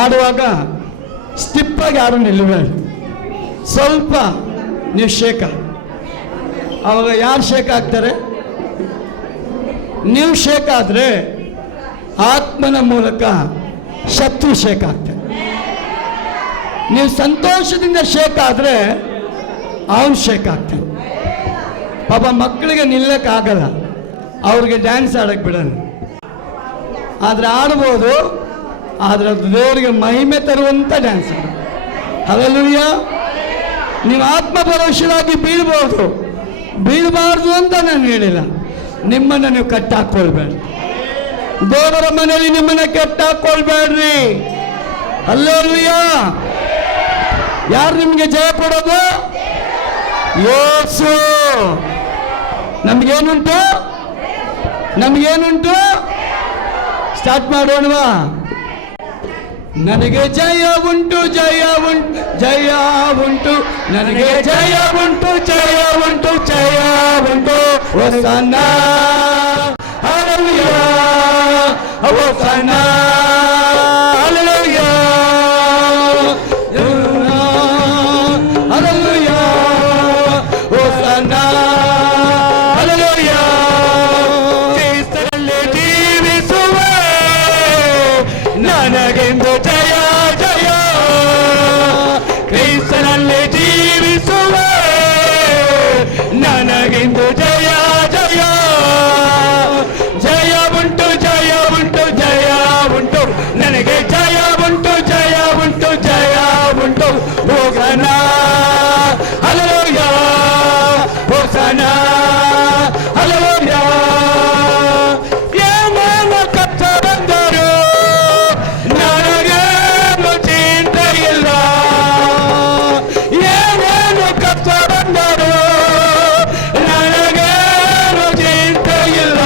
ಆಡುವಾಗ ಸ್ಟಿಪ್ಪಾಗಿ ಯಾರು ನಿಲ್ಲಬೇಡಿ, ಸ್ವಲ್ಪ ನೀವು ಶೇಕ್. ಅವಾಗ ಯಾರು ಶೇಕ್ ಆಗ್ತಾರೆ? ನೀವು ಶೇಕ್ ಆದರೆ ಆತ್ಮನ ಮೂಲಕ ಶತ್ರು ಶೇಕ್ ಆಗ್ತಾರೆ. ನೀವು ಸಂತೋಷದಿಂದ ಶೇಕ್ ಆದರೆ ಅವನು ಶೇಕ್ ಆಗ್ತಾನೆ. ಪಾಪ ಮಕ್ಕಳಿಗೆ ನಿಲ್ಲಕ್ಕಾಗಲ್ಲ, ಅವ್ರಿಗೆ ಡ್ಯಾನ್ಸ್ ಆಡಕ್ಕೆ ಬಿಡಲ್ಲ. ಆದರೆ ಆಡ್ಬೋದು, ಆದರೆ ಅದು ದೇವರಿಗೆ ಮಹಿಮೆ ತರುವಂಥ ಡ್ಯಾನ್ಸ್. ಹಲ್ಲೆಲೂಯಾ. ನೀವು ಆತ್ಮಪರೋಕ್ಷರಾಗಿ ಬೀಳ್ಬೋದು, ಬೀಳಬಾರ್ದು ಅಂತ ನಾನು ಹೇಳಿಲ್ಲ. ನಿಮ್ಮನ್ನು ನೀವು ಕಟ್ಟಾಕೊಳ್ಬೇಡ್ರಿ, ದೇವರ ಮನೆಯಲ್ಲಿ ನಿಮ್ಮನ್ನು ಕಟ್ಟಾಕೊಳ್ಬೇಡ್ರಿ. ಹಲ್ಲೆಲೂಯಾ. ಯಾರು ನಿಮಗೆ ಜಯ ಕೊಡೋದು? ಯೇಸು. ನಮಗೇನುಂಟು? ನಮಗೇನುಂಟು? ಸ್ಟಾರ್ಟ್ ಮಾಡೋಣವಾ? ನನಗೆ ಜಯ ಉಂಟು, ಜಯ ಉಂಟು, ಜಯ ಉಂಟು, ನನಗೆ ಜಯ ಉಂಟು, ಜಯ ಉಂಟು, ಜಯ ಉಂಟು. Hosanna, hallelujah, hosanna, hallelujah, hallelujah, hosanna, hallelujah. ಕ್ರಿಸ್ತನಲ್ಲಿ ಜೀವಿಸುವೆ, ನನಗೆಂದು ಜಯ ಜಯ. ಕ್ರಿಸ್ತನಲ್ಲಿ ಜೀವಿಸುವೆ, ನನಗೆಂದು ಜಯ ಜಯ. ಜಯ ಉಂಟು, ಜಯ ಉಂಟು, ಜಯ ಉಂಟು, ನನಗೆ ಜಯ ಉಂಟು, ಜಯ ಉಂಟು, ಜಯ ಉಂಟು. Hosanna, hallelujah, hosanna, hallelujah. ಏನೇನು ಕಷ್ಟ ಬಂದರು ನನಗೇನು ಚಿಂತೆ ಇಲ್ಲ. ಏನೇನು ಕಷ್ಟ ಬಂದರು ನನಗೇನು ಚಿಂತೆ ಇಲ್ಲ.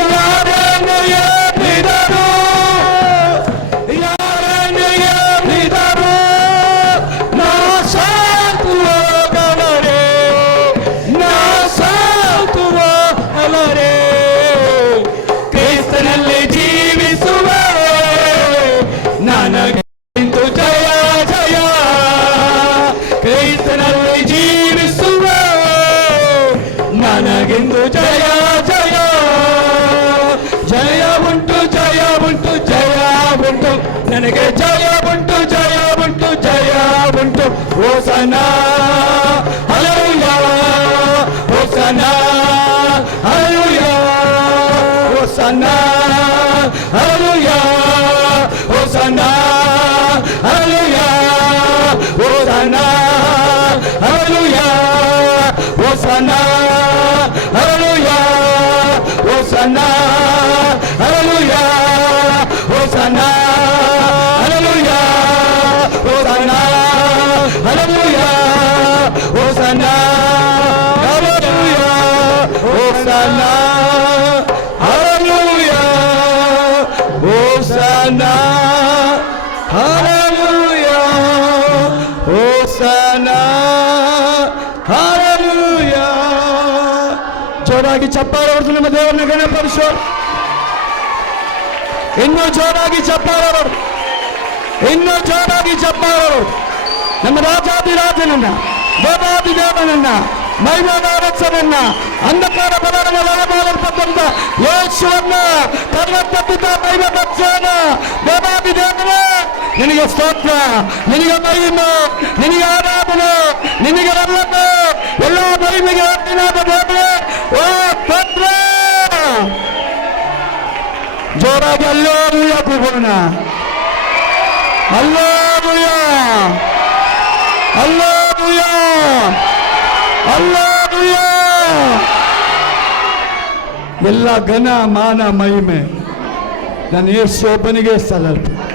ಯಾರನ್ನು ಏನಿದರು, ಯಾರನ್ನು ಏನಿದರು, ನಾ ಸಾತು ಹೋಗಲರೆ, ನಾ ಸಾತು ಹೋಗಲರೆ. ಕ್ರಿಸ್ತನಲ್ಲಿ ಜೀವಿಸುವೆ, ನನಗೆಂದು ಜಯ ಜಯ. ಕ್ರಿಸ್ತನಲ್ಲಿ ಜೀವಿಸುವೆ, ನನಗೆಂದು ಜಯ ಜಯ. ಜಯ ಉಂಟು, ಜಯ ಉಂಟು, ಜಯ ಉಂಟು, ನನಗೆ ಜಯ ಉಂಟು, ಜಯ ಉಂಟು, ಜಯ ಉಂಟು. Hosanna, hallelujah, hosanna, hallelujah, hosanna, hallelujah, hosanna, hallelujah, hosanna, hallelujah, hosanna, hallelujah, hosanna, hallelujah, hosanna, hallelujah, hosanna, hallelujah, hosanna, hallelujah, hosanna, hallelujah, hosanna, hallelujah, hosanna, hallelujah. ಜೋರಾಗಿ ಚಪ್ಪಾಳೆ ಹೊಡೆದು ನಮ್ಮ ದೇವರನ್ನ ಗಣಪಡಿಸೋ. ಇನ್ನೂ ಜೋರಾಗಿ ಚಪ್ಪಾಳೆ ಹೊಡೆದು, ಇನ್ನೂ ಜೋರಾಗಿ ಚಪ್ಪಾಳೆ ಹೊಡೆದು ನಮ್ಮ ರಾಜಾದಿರಾಜನನ್ನ, ದೇವಾದಿ ದೇವನನ್ನ, ಮಹಿಮಾರಕ್ಷನನ್ನ, ಅಂಧಕಾರ ಬಲವನ್ನು ಒಳಮಾಡಲ್ಪಟ್ಟಂತ ಯೇಸುವನ್ನ, ಪರ್ವತಪಿತ ಮಹಿಮಪಕ್ಷನ, ದೇವಾದಿ ದೇವನ, ನಿನಗೆ ಸ್ತೋತ್ರ, ನಿನಗೆ ಮಹಿಮೆ, ನಿನಗೆ ಆರಾಧನೆ, ನಿನಗೆ ನಲ್ಲನ್ನು ಎಲ್ಲ ಮಹಿಮೆಗೆ ಹತ್ತಿನಾದ ದೇವರೇ. ಓ ಪತ್ರ ಜೋರಾಗಿ ಹಲ್ಲೆಲೂಯಾ ಕೂಗೋಣ. Hallelujah, hallelujah, hallelujah. ಎಲ್ಲ ಘನ ಮಾನ ಮಹಿಮೆ ನನ್ನ ಯೇಸು ಒಬ್ಬನಿಗೆ ಸಲ್ಲಲ್ಪಡುತ್ತೆ.